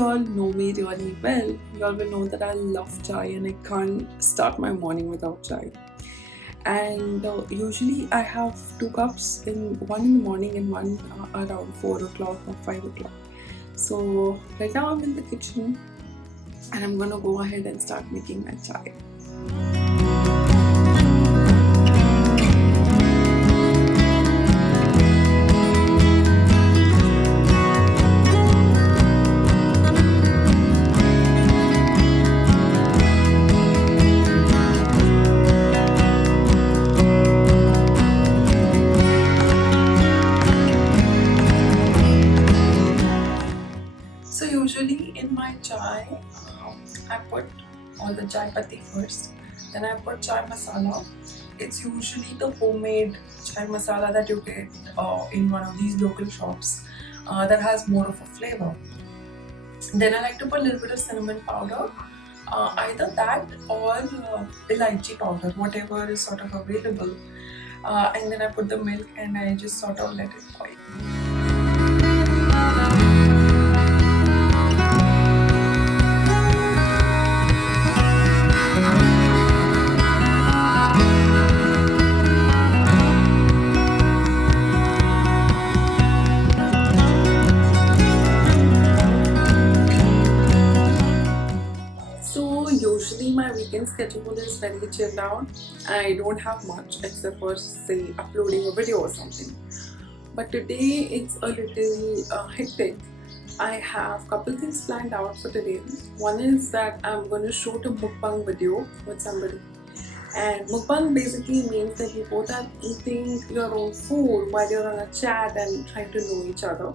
you all know me really well, you all will know that I love chai and I can't start my morning without chai. And usually I have 2 cups, in one in the morning and one around 4 o'clock or 5 o'clock. So right now I'm in the kitchen and I'm gonna go ahead and start making my chai. So usually in my chai, I put all the chai patti first. Then I put chai masala. It's usually the homemade chai masala that you get in one of these local shops that has more of a flavor. Then I like to put a little bit of cinnamon powder, either that or elaichi powder, whatever is sort of available. And then I put the milk and I just sort of let it boil. So usually my weekend schedule is very chilled out. I don't have much except for say uploading a video or something. But today it's a little hectic. I have couple things planned out for today. One is that I'm going to shoot a mukbang video with somebody. And mukbang basically means that you both are eating your own food while you're on a chat and trying to know each other.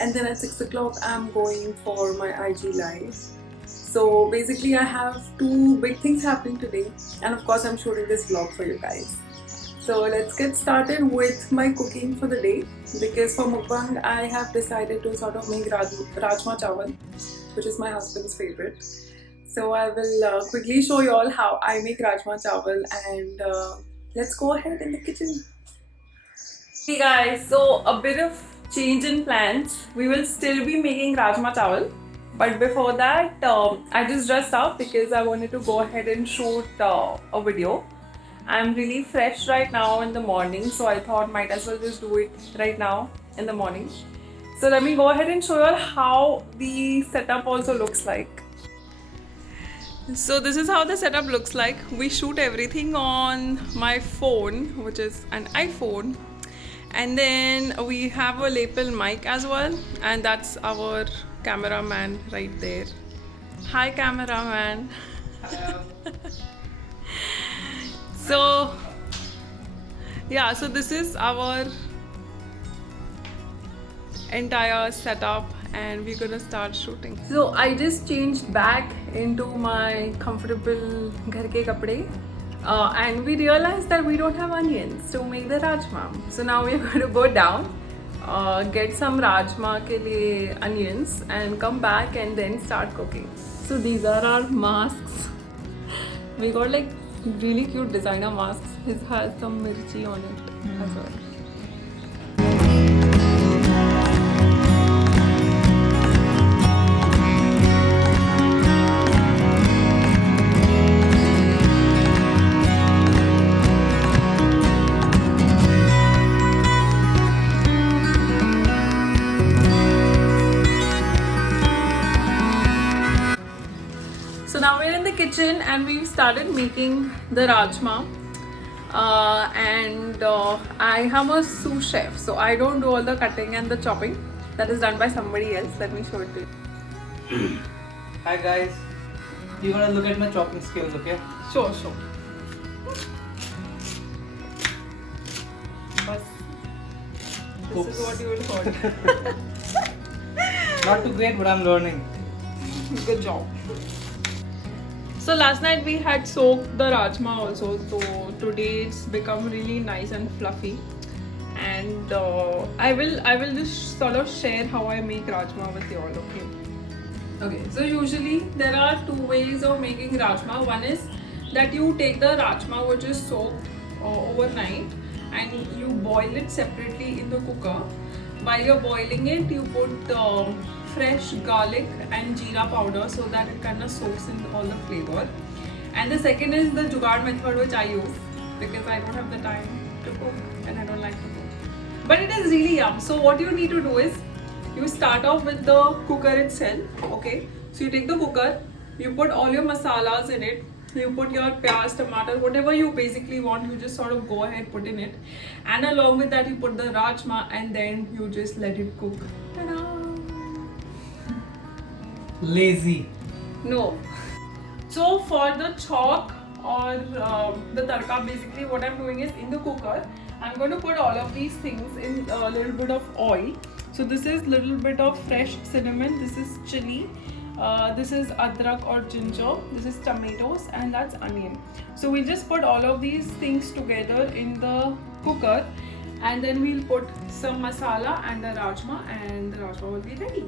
And then at 6 o'clock I'm going for my IG live. So basically I have two big things happening today, and of course I'm shooting this vlog for you guys. So let's get started with my cooking for the day, because for mukbang I have decided to sort of make rajma chawal, which is my husband's favorite. So I will quickly show you all how I make rajma chawal, and let's go ahead in the kitchen. Hey guys, so a bit of change in plans. We will still be making rajma chawal. But before that, I just dressed up because I wanted to go ahead and shoot a video. I'm really fresh right now in the morning, so I thought might as well just do it right now in the morning. So let me go ahead and show you all how the setup also looks like. So this is how the setup looks like. We shoot everything on my phone, which is an iPhone. And then we have a lapel mic as well, and that's our cameraman right there. Hi cameraman. So yeah, so this is our entire setup and we're gonna start shooting. So I just changed back into my comfortable ghar ke kapde. And we realized that we don't have onions to make the rajma. So now we're going to go down, get some rajma ke liye onions and come back and then start cooking. So these are our masks. We got like really cute designer masks. This has some mirchi on it as well. So now we're in the kitchen and we've started making the rajma. I am a sous chef, so I don't do all the cutting and the chopping. That is done by somebody else. Let me show it to you. Hi guys, you're gonna look at my chopping skills, okay? Sure. But this Oops. is what you will heard. Not too great, but I'm learning. Good job. So last night we had soaked the rajma also, so today it's become really nice and fluffy. And I will just sort of share how I make rajma with you all, okay? Okay, so usually there are two ways of making rajma. One is that you take the rajma which is soaked overnight and you boil it separately in the cooker while you're boiling it, you put fresh garlic and jeera powder so that it kind of soaks in all the flavor. And the second is the jugaad method, which I use because I don't have the time to cook and I don't like to cook. But it is really yum. So what you need to do is you start off with the cooker itself. Okay, so you take the cooker, you put all your masalas in it. You put your pyaz, tomato, whatever you basically want, you just sort of go ahead, put in it. And along with that, you put the rajma and then you just let it cook. Ta-da! Lazy. No. So for the chalk or the tadka, basically what I'm doing is in the cooker, I'm going to put all of these things in a little bit of oil. So this is little bit of fresh cinnamon, this is chili, this is adrak or ginger, this is tomatoes, and that's onion. So we just put all of these things together in the cooker, and then we'll put some masala and the rajma will be ready.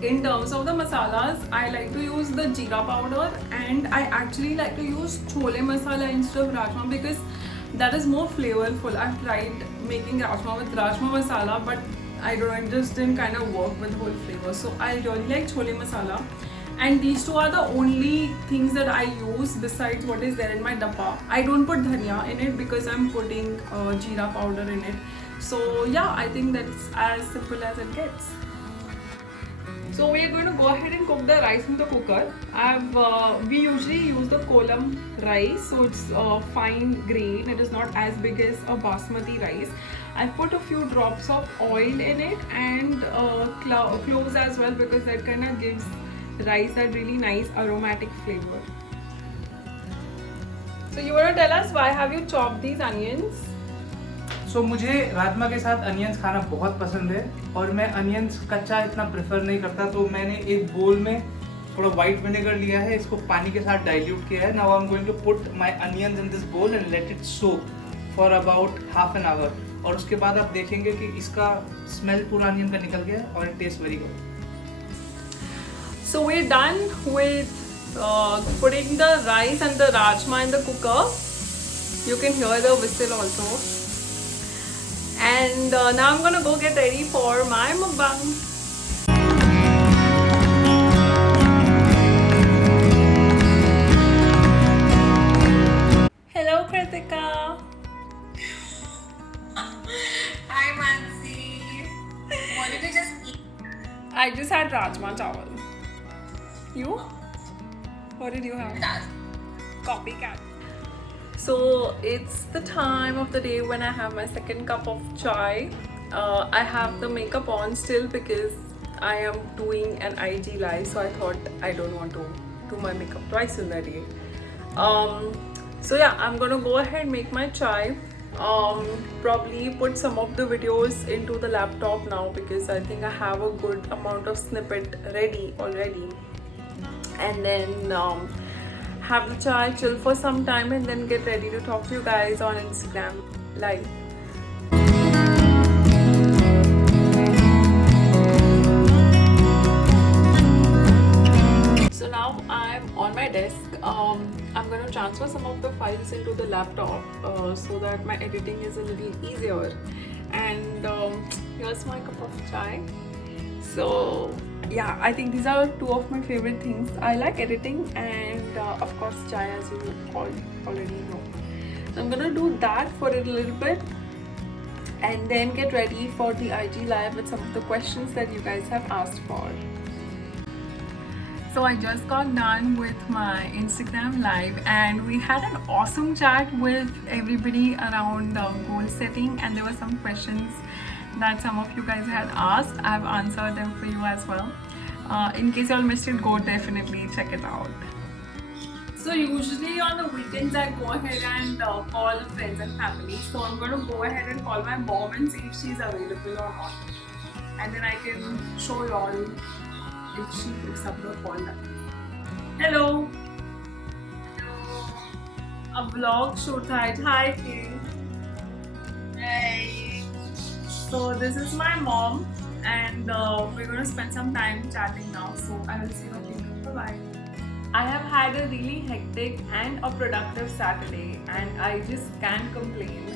In terms of the masalas, I like to use the jeera powder, and I actually like to use chole masala instead of rajma because that is more flavorful. I've tried making rajma with rajma masala, but I don't know, it just didn't kind of work with the whole flavor. So I really like chole masala, and these two are the only things that I use besides what is there in my dabba. I don't put dhania in it because I'm putting jeera powder in it. So yeah, I think that's as simple as it gets. So we are going to go ahead and cook the rice in the cooker. We usually use the kolam rice, so it's fine grain. It is not as big as a basmati rice. I put a few drops of oil in it and cloves as well because that kind of gives rice that really nice aromatic flavor. So you want to tell us why have you chopped these onions? So मुझे राजमा के साथ onions खाना बहुत पसंद है और मैं onions कच्चा इतना प्रेफर नहीं करता, तो मैंने एक बोल में थोड़ा वाइट विनेगर लिया है, इसको पानी के साथ डाइल्यूट किया है. Now I am going to put my onions in this bowl and let it soak for about half an hour, और उसके बाद आप देखेंगे कि इसका स्मेल पूरा अनियन का निकल गया और it taste very good. So we're done with putting the rice and the rajma in the cooker. You can hear the whistle also. And now I'm gonna go get ready for my mukbang. Hello Kritika. Hi Mansi. What did you just eat? I just had rajma chawal. You? What did you have? Copycat. So it's the time of the day when I have my second cup of chai. I have the makeup on still because I am doing an IG live, so I thought I don't want to do my makeup twice in that day. So yeah, I'm gonna go ahead and make my chai. Probably put some of the videos into the laptop now because I think I have a good amount of snippet ready already. And then have the chai, chill for some time, and then get ready to talk to you guys on Instagram live. So now I'm on my desk. I'm going to transfer some of the files into the laptop so that my editing is a little easier. And here's my cup of chai. So yeah, I think these are two of my favorite things. I like editing and of course chai, as you already know. So I'm gonna do that for a little bit and then get ready for the IG live with some of the questions that you guys have asked for. So I just got done with my Instagram live and we had an awesome chat with everybody around goal setting, and there were some questions that some of you guys had asked. I've answered them for you as well. In case you all missed it, go definitely check it out. So usually on the weekends I go ahead and call friends and family. So I'm going to go ahead and call my mom and see if she's available or not. And then I can show you all if she picks up the call. Hello. A vlog shoot tha. Hi Kay. Hey. So this is my mom and we're going to spend some time chatting now. So I will see you later. Bye-bye. I have had a really hectic and a productive Saturday and I just can't complain.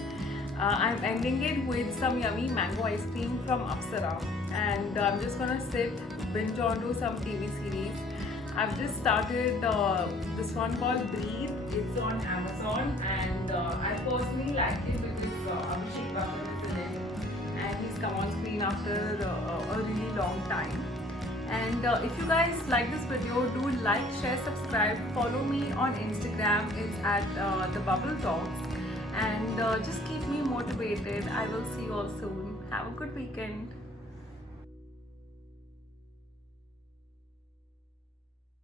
I'm ending it with some yummy mango ice cream from Apsara and I'm just gonna sit, binge onto some TV series. I've just started this one called Breathe. It's on Amazon and I personally like it because Abhishek Bachchan is in it and he's come on screen after a really long time. And if you guys like this video, do like, share, subscribe, follow me on Instagram. It's at the Bubble Talks, and just keep me motivated. I will see you all soon. Have a good weekend.